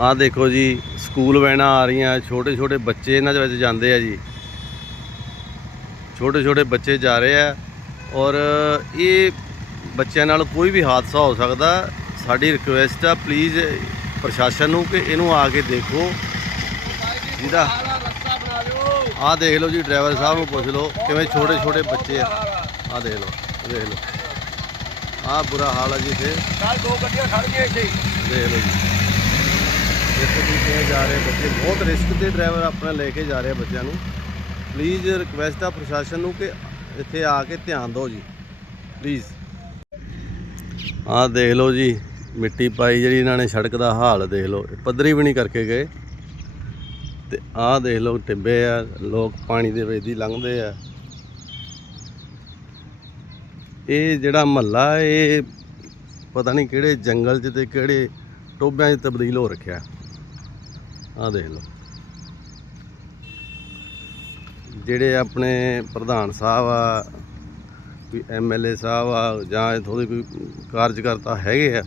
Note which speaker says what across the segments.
Speaker 1: ਆਹ ਦੇਖੋ ਜੀ ਸਕੂਲ ਵੈਨਾਂ ਆ ਰਹੀਆਂ ਛੋਟੇ ਛੋਟੇ ਬੱਚੇ ਇਹਨਾਂ ਦੇ ਵਿੱਚ ਜਾਂਦੇ ਆ ਜੀ। ਛੋਟੇ ਛੋਟੇ ਬੱਚੇ ਜਾ ਰਹੇ ਆ ਔਰ ਇਹ ਬੱਚਿਆਂ ਨਾਲ ਕੋਈ ਵੀ ਹਾਦਸਾ ਹੋ ਸਕਦਾ। ਸਾਡੀ ਰਿਕੁਐਸਟ ਆ ਪਲੀਜ਼ ਪ੍ਰਸ਼ਾਸਨ ਨੂੰ ਕਿ ਇਹਨੂੰ ਆ ਕੇ ਦੇਖੋ। ਜਿਹਦਾ ਆਹ ਦੇਖ ਲਓ ਜੀ ਡਰਾਈਵਰ ਸਾਹਿਬ ਨੂੰ ਪੁੱਛ ਲਓ ਕਿਵੇਂ ਛੋਟੇ ਛੋਟੇ ਬੱਚੇ ਆ। ਆਹ ਦੇਖ ਲਓ ਦੇਖ ਲਓ। ਆਹ ਬੁਰਾ ਹਾਲ ਆ ਜੀ ਇੱਥੇ। ਦੋ ਗੱਡੀਆਂ ਖੜ ਗਈਆਂ ਇੱਥੇ। ਦੇਖ ਲਓ ਜੀ। ਇੱਥੇ ਜਾ ਰਹੇ ਬੱਚੇ, ਬਹੁਤ ਰਿਸਕ ਤੇ ਡਰਾਈਵਰ ਆਪਣਾ ਲੈ ਕੇ ਜਾ ਰਿਹਾ ਬੱਚਿਆਂ ਨੂੰ। ਪਲੀਜ਼ ਰਿਕਵੈਸਟ ਆ ਪ੍ਰਸ਼ਾਸਨ ਨੂੰ ਕਿ ਇੱਥੇ ਆ ਕੇ ਧਿਆਨ ਦਿਓ ਜੀ। ਪਲੀਜ਼ ਆਹ ਦੇਖ ਲਓ ਜੀ, ਮਿੱਟੀ ਪਾਈ ਜਿਹੜੀ ਇਹਨਾਂ ਨੇ ਸੜਕ ਦਾ ਹਾਲ ਦੇਖ ਲਓ ਇਹ ਪੱਧਰੀ ਵੀ ਨਹੀਂ ਕਰਕੇ ਗਏ। ਤੇ ਆਹ ਦੇਖ ਲਓ ਟਿੱਬੇ ਆ, ਲੋਕ ਪਾਣੀ ਦੇ ਵਿੱਚ ਦੀ ਲੰਘਦੇ ਆ। ਇਹ ਜਿਹੜਾ ਮਹੱਲਾ, ਇਹ ਪਤਾ ਨਹੀਂ ਕਿਹੜੇ ਜੰਗਲ 'ਚ ਤੇ ਕਿਹੜੇ ਟੋਬਿਆਂ 'ਚ ਤਬਦੀਲ ਹੋ ਰੱਖਿਆ। ਆਹ ਦੇਖ ਲਓ। ਜਿਹੜੇ ਆਪਣੇ ਪ੍ਰਧਾਨ ਸਾਹਿਬ ਆ ਕੋਈ ਐਮਐਲਏ ਸਾਹਿਬ ਆ, ਜਾਂ ਥੋੜੀ ਕੋਈ ਕਾਰਜਕਰਤਾ ਹੈਗੇ ਆ,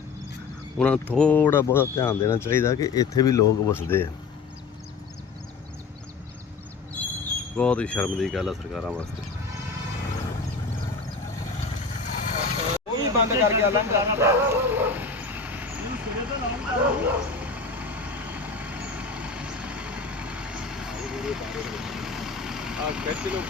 Speaker 1: ਉਹਨਾਂ ਨੂੰ ਥੋੜਾ ਬਹੁਤਾ ਧਿਆਨ ਦੇਣਾ ਚਾਹੀਦਾ ਕਿ ਇੱਥੇ ਵੀ ਲੋਕ ਵਸਦੇ ਆ। ਬਹੁਤ ਹੀ ਸ਼ਰਮ ਦੀ ਗੱਲ ਆ ਸਰਕਾਰਾਂ ਵਾਸਤੇ। ਉਹ ਵੀ ਬੰਦ ਕਰ ਗਿਆ ਲੰਘਦਾ ਆ ਕਿੱਥੇ ਲੋਕ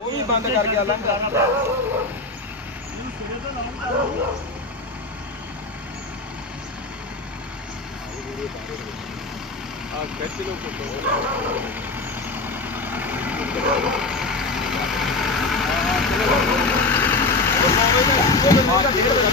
Speaker 1: ਉਹ ਵੀ ਬੰਦ ਕਰ ਗਿਆ ਲੰਘਦਾ
Speaker 2: ਆ ਕਿੱਥੇ ਲੋਕ ਉਹ ਬੰਦਾ ਡੇਢ ਵਜੇ